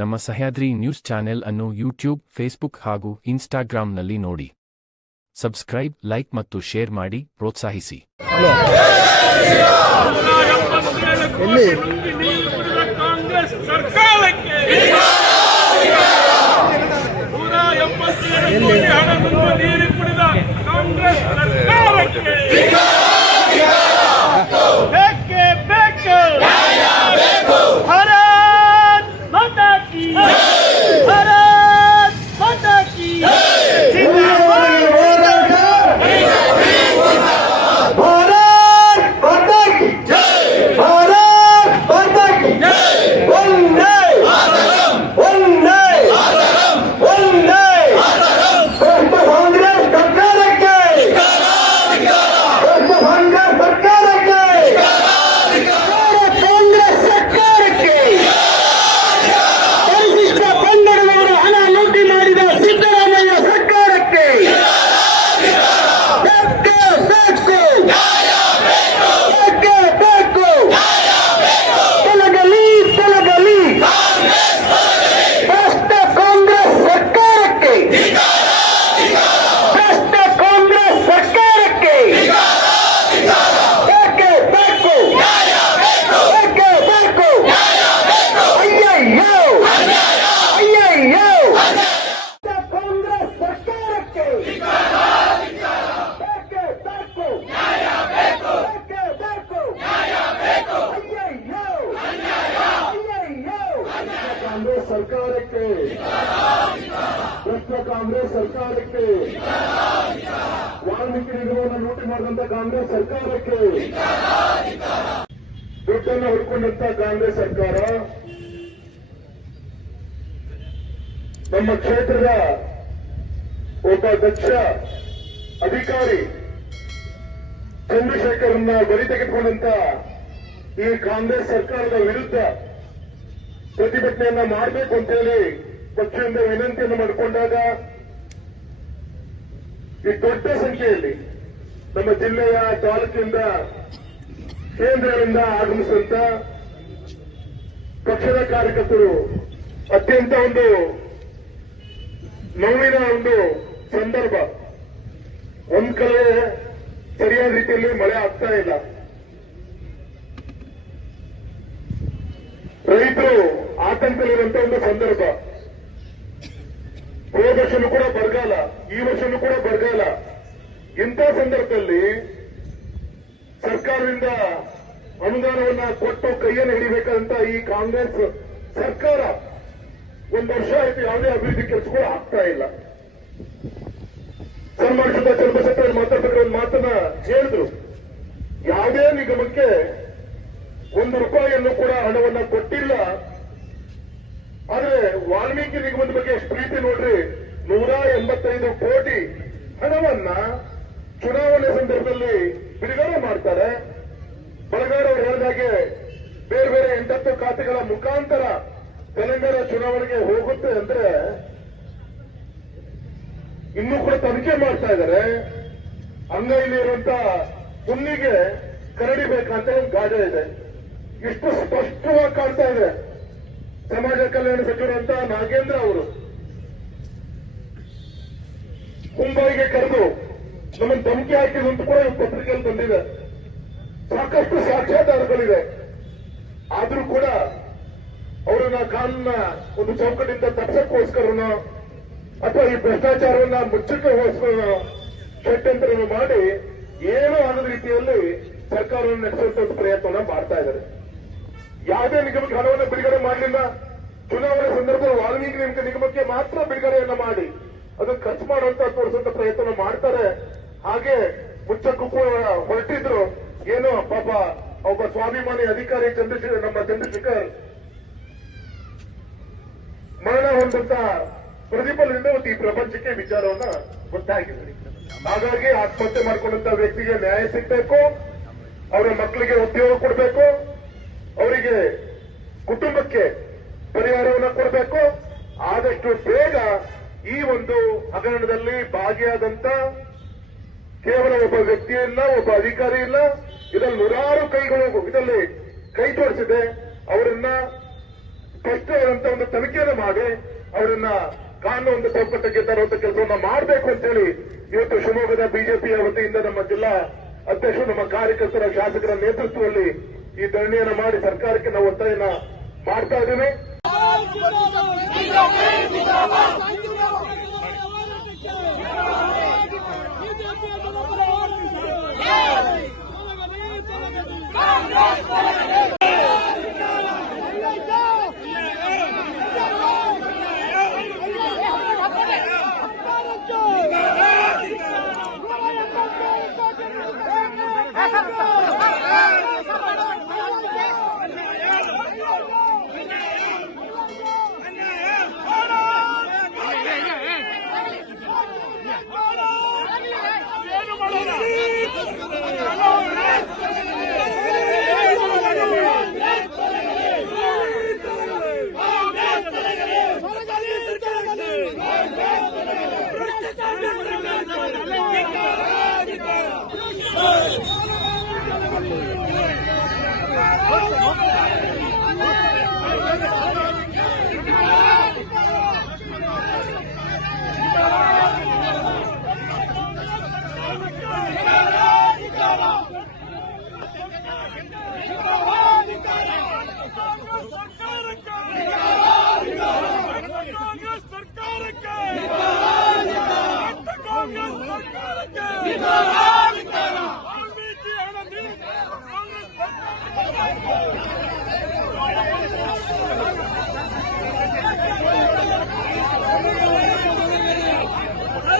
ನಮ್ಮ Sahyadri news channel ಅನ್ನು YouTube, Facebook ಹಾಗೂ ಇನ್ಸ್ಟಾಗ್ರಾಂನಲ್ಲಿ ನೋಡಿ. ಸಬ್ಸ್ಕ್ರೈಬ್, ಲೈಕ್ ಮತ್ತು ಶೇರ್ ಮಾಡಿ ಪ್ರೋತ್ಸಾಹಿಸಿ. ಕಾಂಗ್ರೆಸ್ ಸರ್ಕಾರಕ್ಕೆ ನೀರು ಕುಡಿದ ಕಾಂಗ್ರೆಸ್ ಸರ್ಕಾರಕ್ಕೆ ಬೇಕೇ ಬೇಕು. ಭಾರತ್ ಮಾತಾ ಕಿ, ಭಾರತ್ ಮಾತಾ ಕಿ. ಕಾಂಗ್ರೆಸ್ ಸರ್ಕಾರಕ್ಕೆ ವಾಲ್ಮೀಕಿ ನಿಗಮವನ್ನು ಲೂಟಿ ಮಾಡಿದಂತ ಕಾಂಗ್ರೆಸ್ ಸರ್ಕಾರಕ್ಕೆ ದುಡ್ಡನ್ನು ಹೊಡ್ಕೊಂಡಂತ ಕಾಂಗ್ರೆಸ್ ಸರ್ಕಾರ ನಮ್ಮ ಕ್ಷೇತ್ರದ ಒಬ್ಬ ದಕ್ಷ ಅಧಿಕಾರಿ ಚಂದ್ರಶೇಖರ್ನ ಬಲಿ ತೆಗೆದುಕೊಂಡಂತ ಈ ಕಾಂಗ್ರೆಸ್ ಸರ್ಕಾರದ ವಿರುದ್ಧ ಪ್ರತಿಭಟನೆಯನ್ನ ಮಾಡಬೇಕು ಅಂತೇಳಿ ಪಕ್ಷದಿಂದ ವಿನಂತಿಯನ್ನು ಮಾಡಿಕೊಂಡಾಗ ಈ ದೊಡ್ಡ ಸಂಖ್ಯೆಯಲ್ಲಿ ನಮ್ಮ ಜಿಲ್ಲೆಯ ತಾಲೂಕಿನಿಂದ ಕೇಂದ್ರಗಳಿಂದ ಆಗಮಿಸಿದಂತ ಪಕ್ಷದ ಕಾರ್ಯಕರ್ತರು ಅತ್ಯಂತ ಒಂದು ನೋವಿನ ಒಂದು ಸಂದರ್ಭ. ಒಂದ್ ಕಡೆ ಸರಿಯಾದ ರೀತಿಯಲ್ಲಿ ಮಳೆ ಆಗ್ತಾ ಇಲ್ಲ, ರೈತರು ಆತಂಕದಲ್ಲಿರುವಂತ ಒಂದು ಸಂದರ್ಭ. ಹೋದ ವರ್ಷನೂ ಕೂಡ ಬರಗಾಲ, ಈ ವರ್ಷನೂ ಕೂಡ ಬರಗಾಲ. ಇಂಥ ಸಂದರ್ಭದಲ್ಲಿ ಸರ್ಕಾರದಿಂದ ಅನುದಾನವನ್ನ ಕೊಟ್ಟು ಕೈಯನ್ನು ಹಿಡಿಬೇಕಾದಂತ ಈ ಕಾಂಗ್ರೆಸ್ ಸರ್ಕಾರ ಒಂದು ವರ್ಷ ಆಯ್ತು, ಯಾವುದೇ ಅಭಿವೃದ್ಧಿ ಕೆಲಸಗಳು ಆಗ್ತಾ ಇಲ್ಲ. ಸನ್ಮಾನಿಸಿದ ಚಂದ್ರಶೇಖರ್ ಮಾತಾಡ್ಬೇಕಾದ ಒಂದು ಮಾತನ್ನ ಹೇಳಿದ್ರು, ಯಾವುದೇ ನಿಗಮಕ್ಕೆ ₹1 ಕೂಡ ಹಣವನ್ನ ಕೊಟ್ಟಿಲ್ಲ. ಆದ್ರೆ ವಾಲ್ಮೀಕಿ ನಿಗಮದ ಬಗ್ಗೆ ಎಷ್ಟು ಪ್ರೀತಿ ನೋಡ್ರಿ, 185 ಕೋಟಿ ಹಣವನ್ನ ಚುನಾವಣೆ ಸಂದರ್ಭದಲ್ಲಿ ಬಿಡುಗಡೆ ಮಾಡ್ತಾರೆ. ಬಲಗಾರ ಅವರು ಹೇಳಿದಾಗೆ ಬೇರೆ ಬೇರೆ 8 ಖಾತೆಗಳ ಮುಖಾಂತರ ತೆಲಂಗಾಣ ಚುನಾವಣೆಗೆ ಹೋಗುತ್ತೆ ಅಂದ್ರೆ ಇನ್ನೂ ಕೂಡ ತನಿಖೆ ಮಾಡ್ತಾ ಇದ್ದಾರೆ. ಅಂಗೈಲಿ ಇರುವಂತ ಹುಲ್ಲಿಗೆ ಕರಡಿ ಬೇಕಂತ ಒಂದು ಗಾದೆ ಇದೆ. ಇಷ್ಟು ಸ್ಪಷ್ಟವಾಗಿ ಕಾಣ್ತಾ ಇದೆ. ಸಮಾಜ ಕಲ್ಯಾಣ ಸಚಿವರಂತ ನಾಗೇಂದ್ರ ಅವರು ಮುಂಬೈಗೆ ಕರೆದು ನಮ್ಮನ್ನು ಧಮಕಿ ಹಾಕಿದಂತ ಕೂಡ ಈ ಪತ್ರಿಕೆಯಲ್ಲಿ ಬಂದಿದೆ. ಸಾಕಷ್ಟು ಸಾಕ್ಷ್ಯಾಧಾರಗಳಿದೆ. ಆದ್ರೂ ಕೂಡ ಅವರನ್ನ ಕಾನೂನ ಒಂದು ಚೌಕಟ್ಟಿಂದ ತಪ್ಪಿಸಕ್ಕೋಸ್ಕರನೋ ಅಥವಾ ಈ ಭ್ರಷ್ಟಾಚಾರವನ್ನ ಮುಚ್ಚಕ್ಕೋಸ್ಕರ ಷಡ್ಯಂತ್ರವನ್ನು ಮಾಡಿ ಏನೂ ಆಗದ ರೀತಿಯಲ್ಲಿ ಸರ್ಕಾರವನ್ನು ನಡೆಸುವಂತ ಪ್ರಯತ್ನವನ್ನ ಮಾಡ್ತಾ ಇದ್ದಾರೆ. ಯಾವುದೇ ನಿಗಮಕ್ಕೆ ಹಣವನ್ನು ಬಿಡುಗಡೆ ಮಾಡಲಿಲ್ಲ. ಚುನಾವಣೆ ಸಂದರ್ಭದಲ್ಲಿ ವಾಲ್ಮೀಕಿ ನಿಗಮಕ್ಕೆ ಮಾತ್ರ ಬಿಡುಗಡೆಯನ್ನ ಮಾಡಿ ಅದನ್ನು ಖರ್ಚು ಮಾಡುವಂತ ತೋರಿಸುವಂತ ಪ್ರಯತ್ನ ಮಾಡ್ತಾರೆ. ಹಾಗೆ ಮುಚ್ಚಕ್ಕೂ ಕೂಡ ಹೊರಟಿದ್ರು. ಏನೋ ಪಾಪ ಒಬ್ಬ ಸ್ವಾಭಿಮಾನಿ ಅಧಿಕಾರಿ ನಮ್ಮ ಚಂದ್ರಶೇಖರ್ ಮರಣ ಹೊಂದಂತ ಪ್ರತಿಫಲದಿಂದ ಈ ಪ್ರಪಂಚಕ್ಕೆ ವಿಚಾರವನ್ನ ಗೊತ್ತಾಗಿದೆ. ಹಾಗಾಗಿ ಆತ್ಮಹತ್ಯೆ ಮಾಡಿಕೊಂಡಂತ ವ್ಯಕ್ತಿಗೆ ನ್ಯಾಯ ಸಿಗಬೇಕು, ಅವರ ಮಕ್ಕಳಿಗೆ ಉದ್ಯೋಗ ಕೊಡಬೇಕು, ಅವರಿಗೆ ಕುಟುಂಬಕ್ಕೆ ಪರಿಹಾರವನ್ನು ಕೊಡಬೇಕು. ಆದಷ್ಟು ಬೇಗ ಈ ಒಂದು ಹಗರಣದಲ್ಲಿ ಭಾಗಿಯಾದಂತ ಕೇವಲ ಒಬ್ಬ ವ್ಯಕ್ತಿ ಇಲ್ಲ, ಒಬ್ಬ ಅಧಿಕಾರಿ ಇಲ್ಲ, ಇದರಲ್ಲಿ ನೂರಾರು ಕೈಗಳು ಇದರಲ್ಲಿ ಕೈ ತೋರಿಸಿದೆ. ಅವರನ್ನ ಸ್ಪಷ್ಟವಾದಂತ ಒಂದು ತನಿಖೆಯನ್ನು ಮಾಡಿ ಅವರನ್ನ ಕಾನೂನು ಚೌಕಟ್ಟಿಗೆ ತರುವಂತ ಕೆಲಸವನ್ನ ಮಾಡಬೇಕು ಅಂತೇಳಿ ಇವತ್ತು ಶಿವಮೊಗ್ಗದ ಬಿಜೆಪಿಯ ವತಿಯಿಂದ ನಮ್ಮ ಜಿಲ್ಲಾ ಅಧ್ಯಕ್ಷರು, ನಮ್ಮ ಕಾರ್ಯಕರ್ತರ, ಶಾಸಕರ ನೇತೃತ್ವದಲ್ಲಿ ಈ ಧರಣಿಯನ್ನು ಮಾಡಿ ಸರ್ಕಾರಕ್ಕೆ ನಾವು ಒತ್ತಾಯನ ಮಾಡ್ತಾ ಇದ್ದೀವಿ.